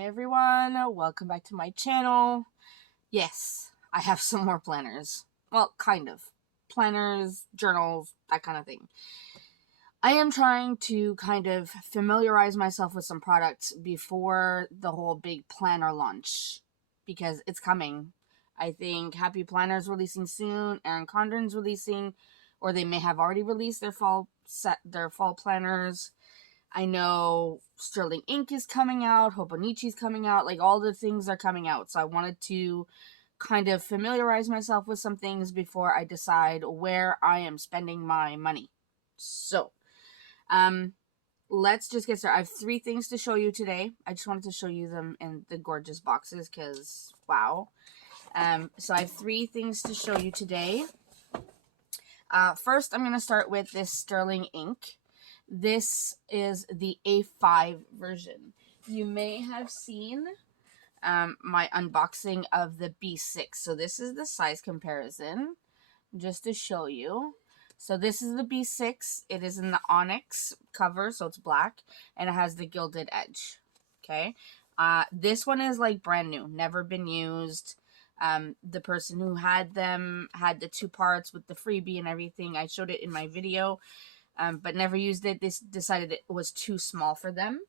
Hi everyone, welcome back to my channel. Yes, I have some more planners. Well, kind of. Planners, journals, that kind of thing. I am trying to kind of familiarize myself with some products before the whole big planner launch, because it's coming. I think Happy Planner's releasing soon, Erin Condren's releasing, or they may have already released their fall planners. I know Sterling Ink is coming out, Hobonichi's coming out, like all the things are coming out. So I wanted to kind of familiarize myself with some things before I decide where I am spending my money. So, let's just get started. I have 3 things to show you today. I just wanted to show you them in the gorgeous boxes because, wow. So I have 3 things to show you today. First, I'm going to start with this Sterling Ink. This is the A5 version. You may have seen my unboxing of the B6. So this is the size comparison, just to show you. So this is the B6. It is in the onyx cover, so it's black, and it has the gilded edge. Okay. This one is like brand new, never been used. The person who had them had the 2 parts with the freebie and everything. I showed it in my video. But never used it. They decided it was too small for them.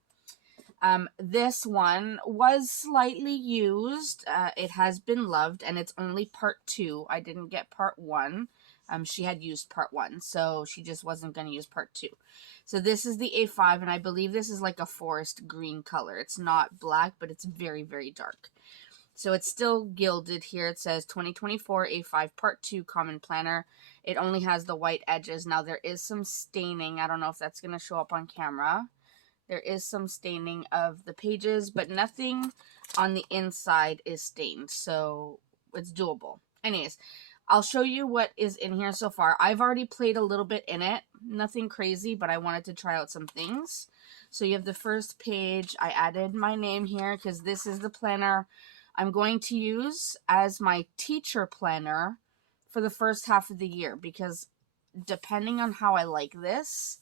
This one was slightly used. It has been loved, and it's only part 2. I didn't get part 1. She had used part 1, so she just wasn't going to use part 2. So this is the A5, and I believe this is like a forest green color. It's not black, but it's very, very dark. So it's still gilded here. It says 2024 A5 Part 2 Common Planner. It only has the white edges. Now there is some staining. I don't know if that's going to show up on camera. There is some staining of the pages, but nothing on the inside is stained. So it's doable. Anyways, I'll show you what is in here so far. I've already played a little bit in it. Nothing crazy, but I wanted to try out some things. So you have the first page. I added my name here because this is the planner I'm going to use as my teacher planner for the first half of the year, because depending on how I like this,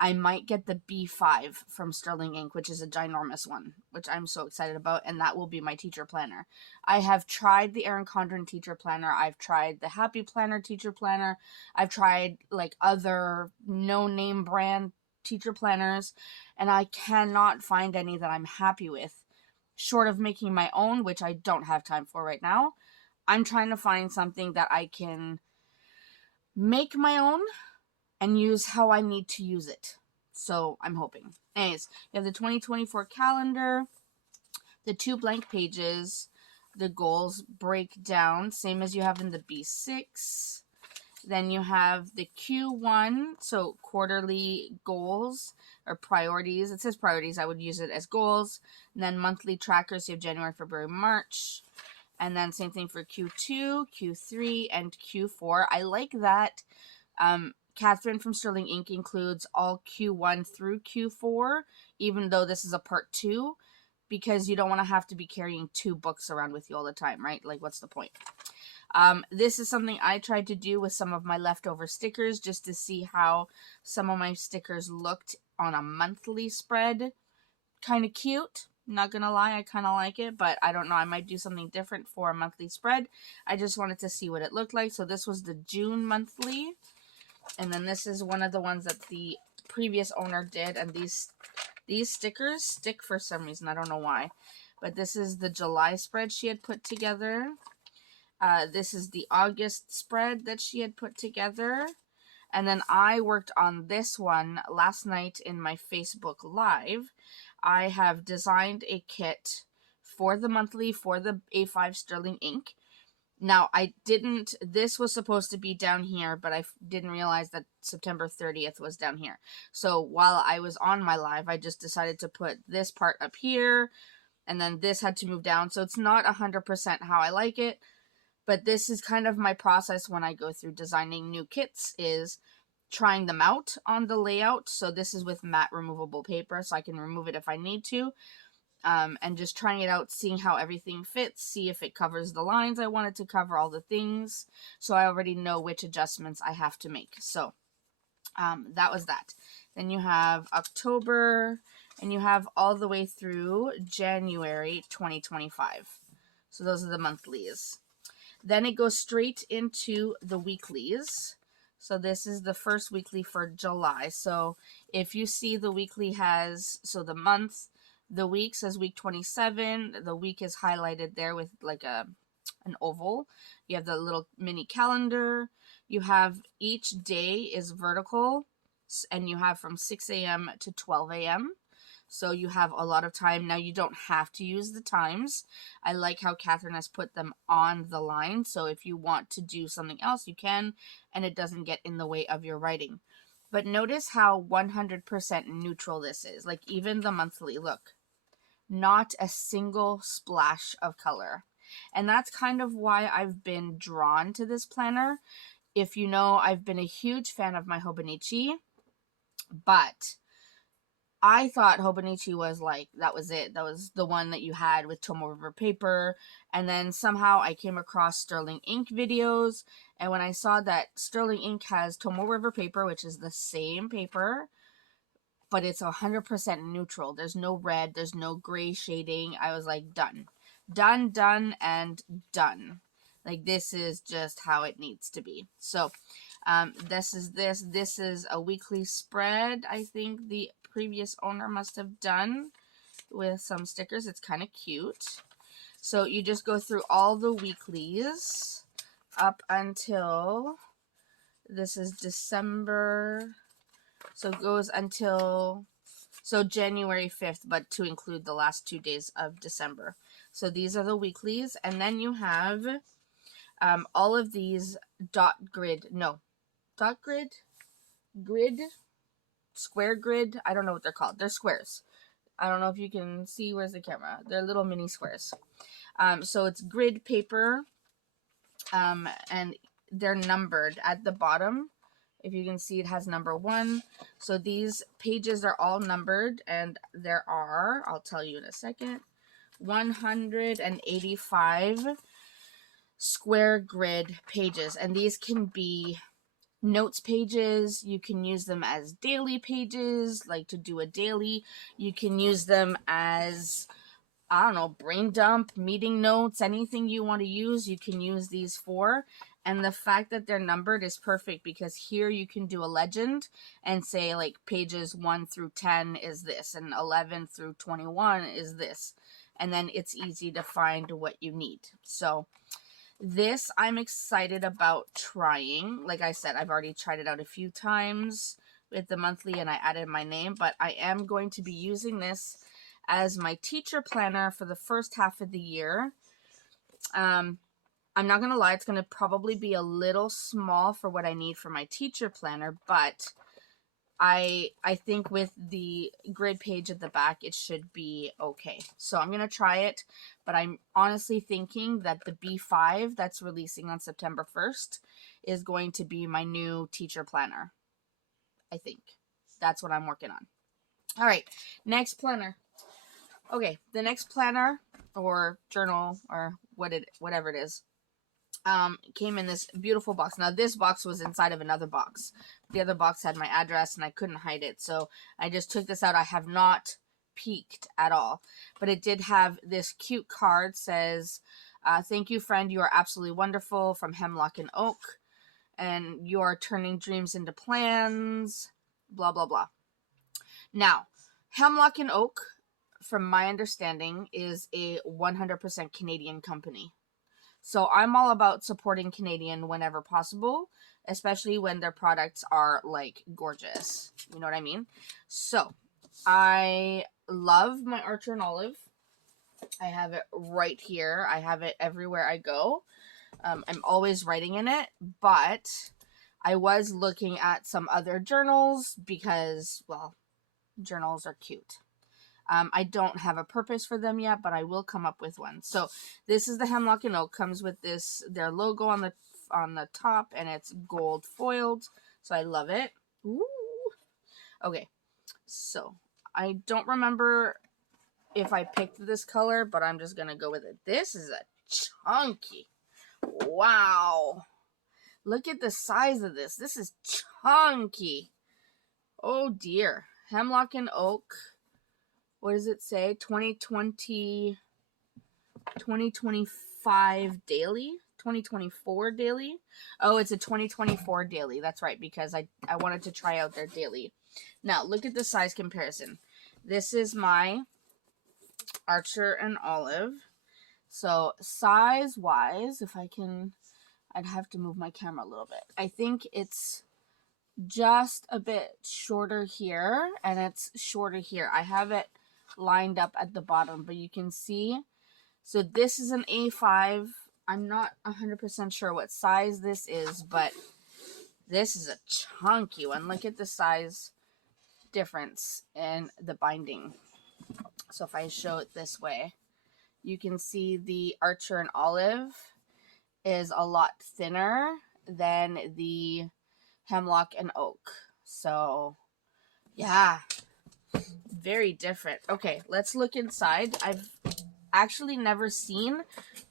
I might get the B5 from Sterling Ink, which is a ginormous one, which I'm so excited about, and that will be my teacher planner. I have tried the Erin Condren teacher planner. I've tried the Happy Planner teacher planner. I've tried like other no-name brand teacher planners, and I cannot find any that I'm happy with. Short of making my own, which I don't have time for right now. I'm trying to find something that I can make my own and use how I need to use it. So I'm hoping. Anyways, you have the 2024 calendar, the 2 blank pages, the goals breakdown, same as you have in the B6. Then you have the Q1, so quarterly goals or priorities. It says priorities. I would use it as goals. And then monthly trackers. You have January, February, March. And then same thing for Q2, Q3, and Q4. I like that Catherine from Sterling Ink includes all Q1 through Q4, even though this is a part 2, because you don't want to have to be carrying 2 books around with you all the time, right? Like, what's the point? This is something I tried to do with some of my leftover stickers, just to see how some of my stickers looked on a monthly spread. Kind of cute. Not gonna lie, I kind of like it, but I don't know. I might do something different for a monthly spread. I just wanted to see what it looked like. So this was the June monthly. And then this is one of the ones that the previous owner did. And these stickers stick for some reason. I don't know why. But this is the July spread she had put together. This is the August spread that she had put together. And then I worked on this one last night in my Facebook Live. I have designed a kit for the monthly for the A5 Sterling Ink. Now, this was supposed to be down here, but I didn't realize that September 30th was down here. So while I was on my live, I just decided to put this part up here, and then this had to move down. So it's not 100% how I like it. But this is kind of my process when I go through designing new kits, is trying them out on the layout. So this is with matte removable paper, so I can remove it if I need to. And just trying it out, seeing how everything fits, see if it covers the lines I want it to cover, all the things. So I already know which adjustments I have to make. So that was that. Then you have October, And you have all the way through January 2025. So those are the monthlies. Then it goes straight into the weeklies. So this is the first weekly for July. So if you see the weekly has, so the month, the week says week 27. The week is highlighted there with like an oval. You have the little mini calendar. You have each day is vertical, and you have from 6 a.m. to 12 a.m. So you have a lot of time. Now you don't have to use the times. I like how Catherine has put them on the line. So if you want to do something else, you can, and it doesn't get in the way of your writing. But notice how 100% neutral this is. Like even the monthly, look, not a single splash of color. And that's kind of why I've been drawn to this planner. If you know, I've been a huge fan of my Hobonichi, but I thought Hobonichi was like, that was it. That was the one that you had with Tomo River paper. And then somehow I came across Sterling Ink videos. And when I saw that Sterling Ink has Tomo River paper, which is the same paper, but it's 100% neutral. There's no red. There's no gray shading. I was like, done. Done, done, and done. Like, this is just how it needs to be. So, this is a weekly spread. I think the previous owner must have done with some stickers. It's kind of cute. So you just go through all the weeklies up until, this is December. So it goes until, so January 5th, but to include the last 2 days of December. So these are the weeklies. And then you have all of these grid, square grid. I don't know what they're called. They're squares. I don't know if you can see. Where's the camera? They're little mini squares. So it's grid paper, and they're numbered at the bottom. If you can see, it has number 1. So these pages are all numbered, and there are, I'll tell you in a second, 185 square grid pages. And these can be notes pages. You can use them as daily pages, like to do a daily. You can use them as, I don't know, brain dump, meeting notes, anything you want to use, you can use these for. And the fact that they're numbered is perfect, because here you can do a legend and say like pages 1 through 10 is this, and 11 through 21 is this. And then it's easy to find what you need. So this I'm excited about trying. Like I said, I've already tried it out a few times with the monthly and I added my name, but I am going to be using this as my teacher planner for the first half of the year. I'm not going to lie, it's going to probably be a little small for what I need for my teacher planner, but I think with the grid page at the back, it should be okay. So I'm going to try it, but I'm honestly thinking that the B5 that's releasing on September 1st is going to be my new teacher planner. I think that's what I'm working on. All right, next planner. Okay, the next planner or journal or whatever it is, came in this beautiful box. Now this box was inside of another box. The other box had my address and I couldn't hide it, so I just took this out. I have not peeked at all, but it did have this cute card. Says, thank you friend, you are absolutely wonderful, from Hemlock and Oak, and you are turning dreams into plans, blah blah blah. Now Hemlock and Oak, from my understanding, is a 100% Canadian company. So I'm all about supporting Canadian whenever possible, especially when their products are like gorgeous. You know what I mean? So I love my Archer and Olive. I have it right here. I have it everywhere I go. I'm always writing in it, but I was looking at some other journals because, well, journals are cute. I don't have a purpose for them yet, but I will come up with one. So this is the Hemlock and Oak. Comes with their logo on the top, and it's gold foiled. So I love it. Ooh. Okay, so I don't remember if I picked this color, but I'm just gonna go with it. This is a chunky. Wow, look at the size of this. This is chunky. Oh dear. Hemlock and Oak. what does it say? 2025 daily? 2024 daily? Oh, it's a 2024 daily. That's right, because I wanted to try out their daily. Now, look at the size comparison. This is my Archer and Olive. So, size-wise, if I can, I'd have to move my camera a little bit. I think it's just a bit shorter here, and it's shorter here. I have it lined up at the bottom, but you can see. So this is an A5. I'm not 100% sure what size this is, but this is a chunky one. Look at the size difference in the binding. So if I show it this way, you can see the Archer and Olive is a lot thinner than the Hemlock and Oak. So, yeah, very different. Okay, let's look inside. I've actually never seen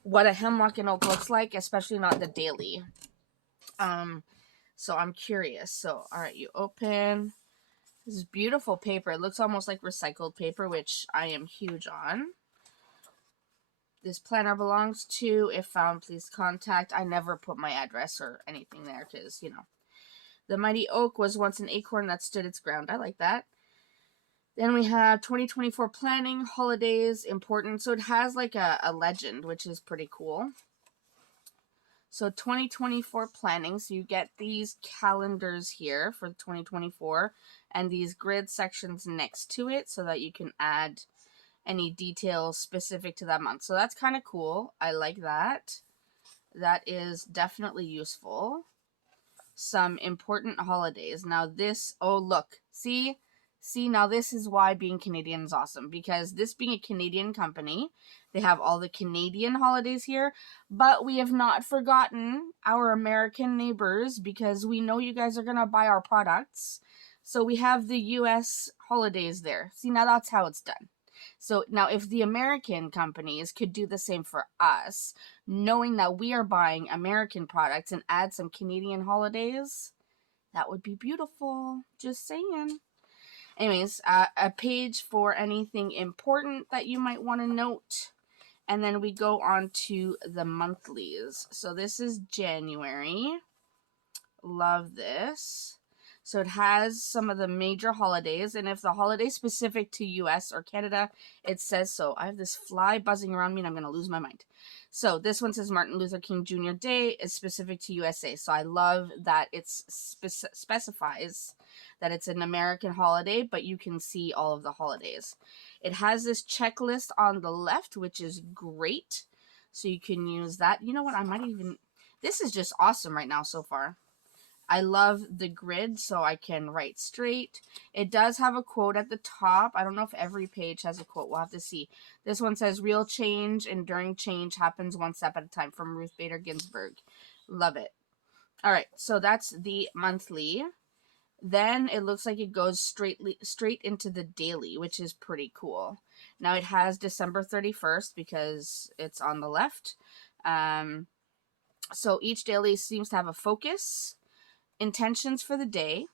what a Hemlock and Oak looks like, especially not the daily. So I'm curious. So, all right, you open. This is beautiful paper. It looks almost like recycled paper, which I am huge on. This planner belongs to, if found, please contact. I never put my address or anything there because, you know. The mighty oak was once an acorn that stood its ground. I like that. Then we have 2024 planning, holidays, important. So it has like a legend, which is pretty cool. So 2024 planning. So you get these calendars here for 2024 and these grid sections next to it so that you can add any details specific to that month. So that's kind of cool. I like that. That is definitely useful. Some important holidays. Now this, oh look, see, now this is why being Canadian is awesome, because this being a Canadian company, they have all the Canadian holidays here, but we have not forgotten our American neighbors, because we know you guys are going to buy our products. So we have the US holidays there. See, now that's how it's done. So now if the American companies could do the same for us, knowing that we are buying American products and add some Canadian holidays, that would be beautiful. Just saying. Anyways, a page for anything important that you might want to note. And then we go on to the monthlies. So this is January. Love this. So it has some of the major holidays, and if the holiday is specific to US or Canada, it says so. I have this fly buzzing around me and I'm going to lose my mind. So this one says Martin Luther King Jr. Day is specific to USA. So I love that it specifies that it's an American holiday, but you can see all of the holidays. It has this checklist on the left, which is great. So you can use that. You know what? I might even... This is just awesome right now so far. I love the grid, so I can write straight. It does have a quote at the top. I don't know if every page has a quote. We'll have to see. This one says, real change, enduring change happens one step at a time, from Ruth Bader Ginsburg. Love it. All right, so that's the monthly. Then it looks like it goes straight into the daily, which is pretty cool. Now it has December 31st because it's on the left. So each daily seems to have a focus. Intentions for the day.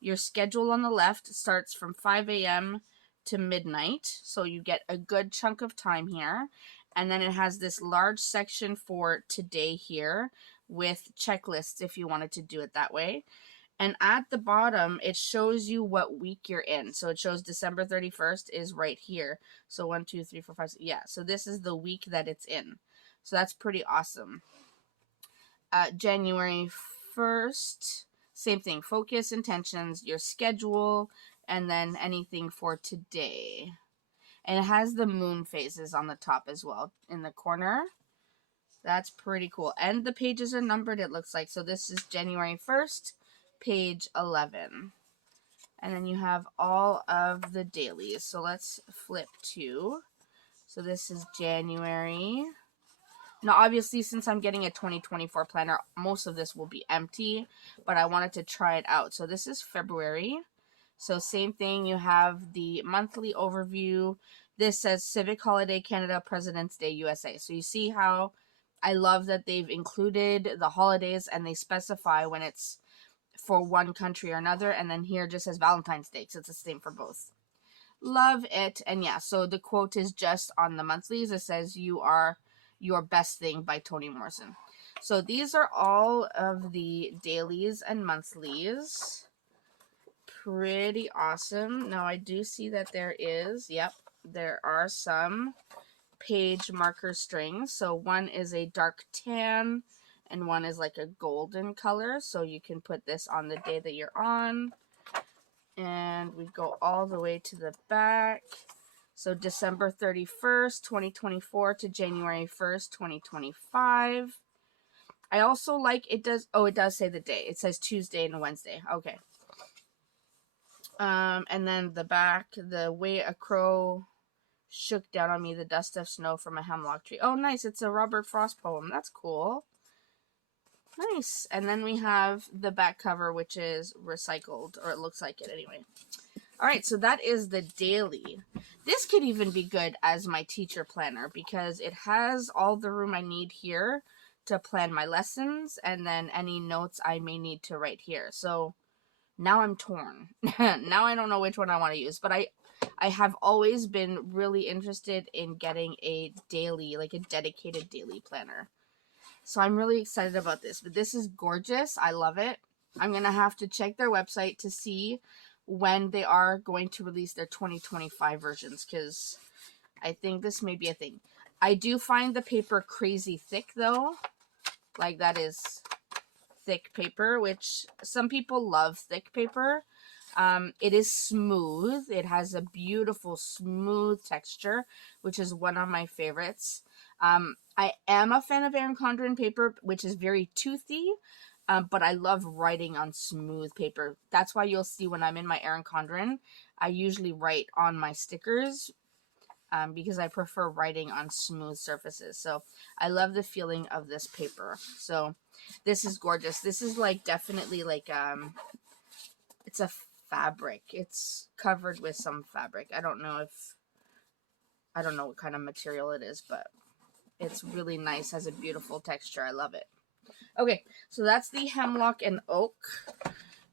Your schedule on the left starts from 5 a.m. to midnight, so you get a good chunk of time here. And then it has this large section for today here with checklists if you wanted to do it that way. And at the bottom, it shows you what week you're in. So it shows December 31st is right here. So 1, 2, 3, 4, 5, 6. Yeah, so this is the week that it's in. So that's pretty awesome. January 1st, same thing. Focus, intentions, your schedule, and then anything for today. And it has the moon phases on the top as well in the corner. That's pretty cool. And the pages are numbered, it looks like. So this is January 1st, page 11. And then you have all of the dailies. So let's flip to. So this is January. Now, obviously, since I'm getting a 2024 planner, most of this will be empty, but I wanted to try it out. So this is February. So same thing, you have the monthly overview. This says Civic Holiday Canada, President's Day USA. So you see how I love that they've included the holidays and they specify when it's for one country or another. And then here just says Valentine's Day, so it's the same for both. Love it. And yeah, so the quote is just on the monthlies. It says, "You are your best thing" by Toni Morrison. So these are all of the dailies and monthlies. Pretty awesome. Now I do see that there are some page marker strings. So one is a dark tan and one is like a golden color. So you can put this on the day that you're on. And we go all the way to the back. So December 31st, 2024 to January 1st, 2025. I also like it does say the day. It says Tuesday and Wednesday. Okay. And then the back, the way a crow shook down on me, the dust of snow from a hemlock tree. Oh, nice. It's a Robert Frost poem. That's cool. Nice. And then we have the back cover, which is recycled, or it looks like it anyway. All right, so that is the daily. This could even be good as my teacher planner because it has all the room I need here to plan my lessons and then any notes I may need to write here. So now I'm torn. Now I don't know which one I want to use, but I have always been really interested in getting a daily, like a dedicated daily planner. So I'm really excited about this, but this is gorgeous. I love it. I'm going to have to check their website to see when they are going to release their 2025 versions, because I think this may be a thing. I do find the paper crazy thick though. Like that is thick paper, which some people love thick paper. It is smooth. It has a beautiful smooth texture, which is one of my favorites. I am a fan of Erin Condren paper, which is very toothy, but I love writing on smooth paper. That's why you'll see when I'm in my Erin Condren, I usually write on my stickers because I prefer writing on smooth surfaces. So I love the feeling of this paper. So this is gorgeous. This is like definitely like it's a fabric. It's covered with some fabric. I don't know what kind of material it is, but it's really nice. Has a beautiful texture. I love it. Okay, so that's the Hemlock and Oak.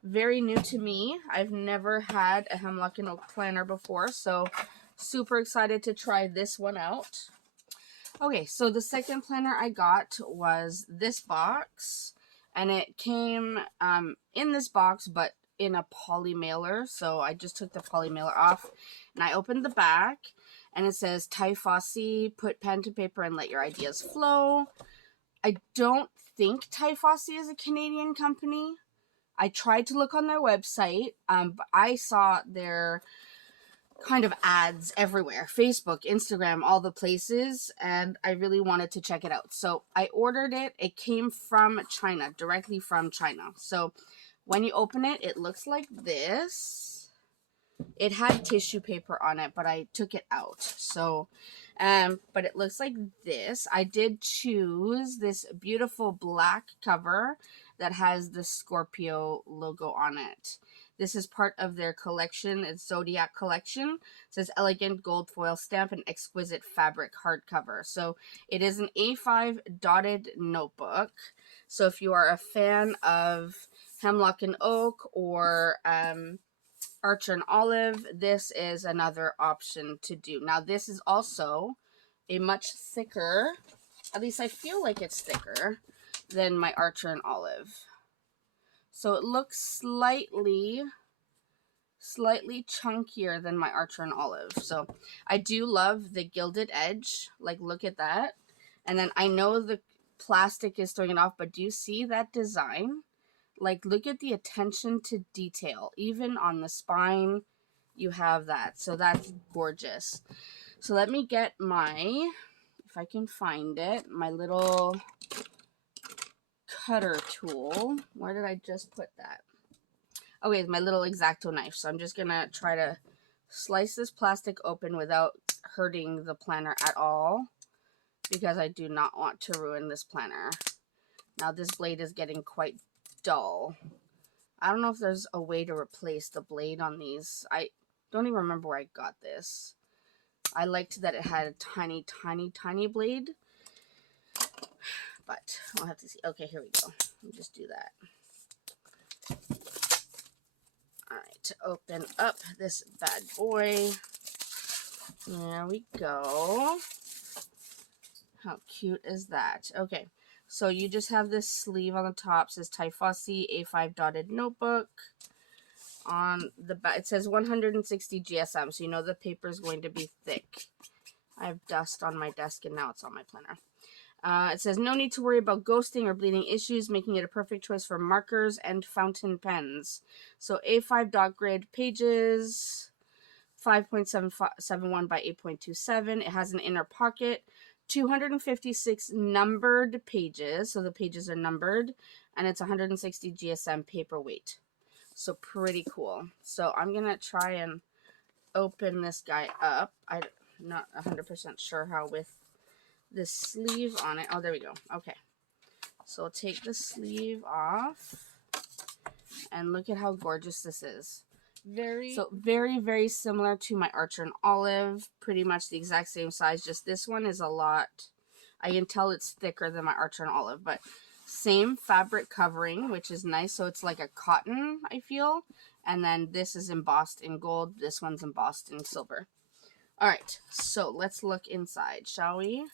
Very new to me. I've never had a Hemlock and Oak planner before, so super excited to try this one out. Okay, so the second planner I got was this box, and it came in this box, but in a poly mailer. So I just took the poly mailer off, and I opened the back, and it says Tasys, put pen to paper and let your ideas flow. I don't think Tasys is a Canadian company. I tried to look on their website, but I saw their kind of ads everywhere. Facebook, Instagram, all the places, and I really wanted to check it out. So I ordered it. It came from China, directly from China. So when you open it, it looks like this. It had tissue paper on it, but I took it out. So, but it looks like this. I did choose this beautiful black cover that has the Scorpio logo on it. This is part of their collection. It's Zodiac collection. It says elegant gold foil stamp and exquisite fabric hardcover. So it is an A5 dotted notebook. So if you are a fan of Hemlock and Oak or Archer and Olive, this is another option to do. Now this is also a much thicker, at least I feel like it's thicker than my Archer and Olive. So it looks slightly chunkier than my Archer and Olive. So I do love the gilded edge. Like, look at that. And then I know the plastic is throwing it off, but do you see that design? Like, look at the attention to detail. Even on the spine, you have that. So that's gorgeous. So let me get my, if I can find it, my little cutter tool. Where did I just put that? Okay, my little X-Acto knife. So I'm just going to try to slice this plastic open without hurting the planner at all, because I do not want to ruin this planner. Now this blade is getting quite dull. I don't know if there's a way to replace the blade on these. I don't even remember where I got this. I liked that it had a tiny, tiny, tiny blade. But I'll have to see. Okay, here we go. Let me just do that. Alright, to open up this bad boy. There we go. How cute is that? Okay, so you just have this sleeve on the top. It says Tasys A5 dotted notebook. On the back, it says 160 GSM, so you know the paper is going to be thick. I have dust on my desk, and now it's on my planner. It says, no need to worry about ghosting or bleeding issues, making it a perfect choice for markers and fountain pens. So A5 dot grid pages, 5.71 by 8.27. It has an inner pocket, 256 numbered pages, so the pages are numbered, and it's 160 GSM paperweight. So pretty cool. So I'm going to try and open this guy up. I'm not 100% sure how with the sleeve on it. Oh, there we go. Okay. So I'll take the sleeve off. And look at how gorgeous this is. Very, very similar to my Archer and Olive. Pretty much the exact same size. Just this one is a lot. I can tell it's thicker than my Archer and Olive. But same fabric covering, which is nice. So it's like a cotton, I feel. And then this is embossed in gold. This one's embossed in silver. Alright, so let's look inside, shall we?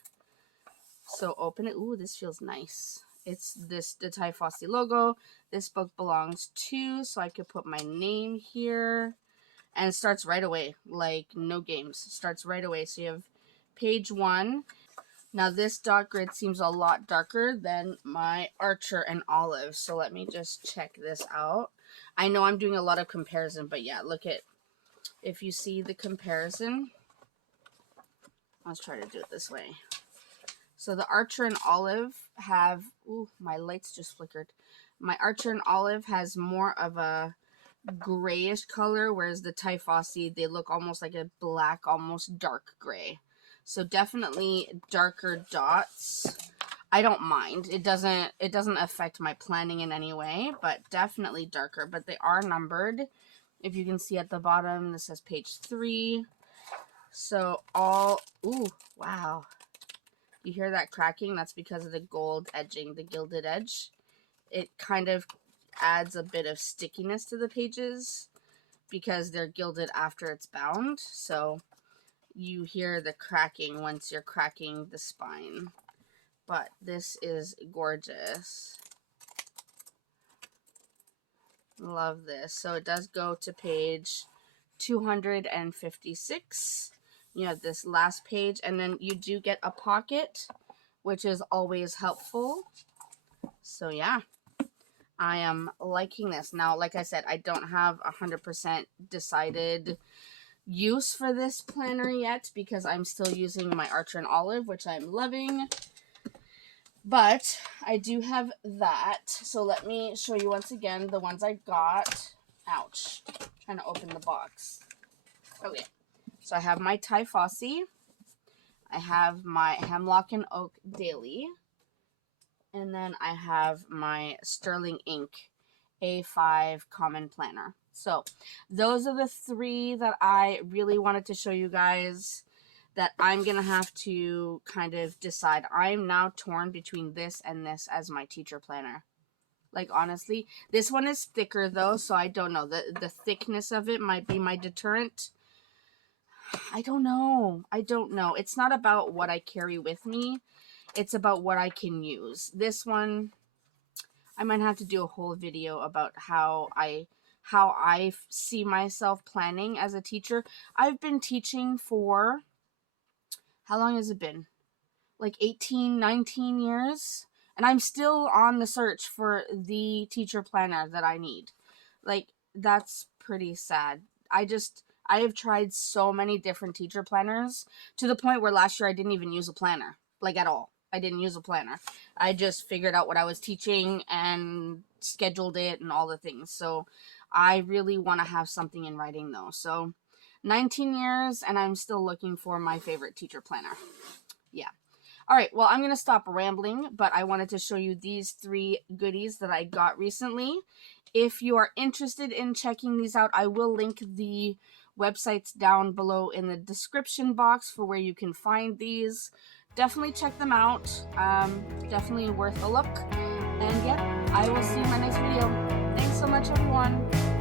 So open it. Ooh, this feels nice. It's the Tasys logo. This book belongs to, so I could put my name here. And it starts right away, like no games. It starts right away. So you have page 1. Now this dot grid seems a lot darker than my Archer and Olive. So let me just check this out. I know I'm doing a lot of comparison, but yeah, look at, if you see the comparison, let's try to do it this way. So the Archer and Olive have, ooh, my lights just flickered. My Archer and Olive has more of a grayish color, whereas the Tasys, they look almost like a black, almost dark gray. So definitely darker dots. I don't mind. It doesn't affect my planning in any way, but definitely darker. But they are numbered. If you can see at the bottom, this says page 3. So all, ooh, wow. You hear that cracking? That's because of the gold edging, the gilded edge. It kind of adds a bit of stickiness to the pages because they're gilded after it's bound. So you hear the cracking once you're cracking the spine. But this is gorgeous. Love this. So it does go to page 256. You have this last page, and then you do get a pocket, which is always helpful. So yeah, I am liking this. Now, like I said, I don't have 100% decided use for this planner yet because I'm still using my Archer and Olive, which I'm loving. But I do have that. So let me show you once again the ones I got. Ouch. I'm trying to open the box. Okay. So I have my Tasys. I have my Hemlock Oak Daily. And then I have my Sterling Ink A5 Common Planner. So those are the 3 that I really wanted to show you guys that I'm going to have to kind of decide. I'm now torn between this and this as my teacher planner. Like, honestly, this one is thicker though, so I don't know. The thickness of it might be my deterrent. I don't know. It's not about what I carry with me. It's about what I can use. This one, I might have to do a whole video about how I see myself planning as a teacher. I've been teaching for, how long has it been? Like 18, 19 years? And I'm still on the search for the teacher planner that I need. Like, that's pretty sad. I have tried so many different teacher planners to the point where last year I didn't even use a planner. Like, at all. I didn't use a planner. I just figured out what I was teaching and scheduled it and all the things. So I really want to have something in writing though. So 19 years and I'm still looking for my favorite teacher planner. Yeah. All right, well, I'm going to stop rambling, but I wanted to show you these 3 goodies that I got recently. If you are interested in checking these out, I will link the websites down below in the description box for where you can find these. Definitely check them out. Definitely worth a look. And yeah, I will see you in my next video. Thanks so much, everyone.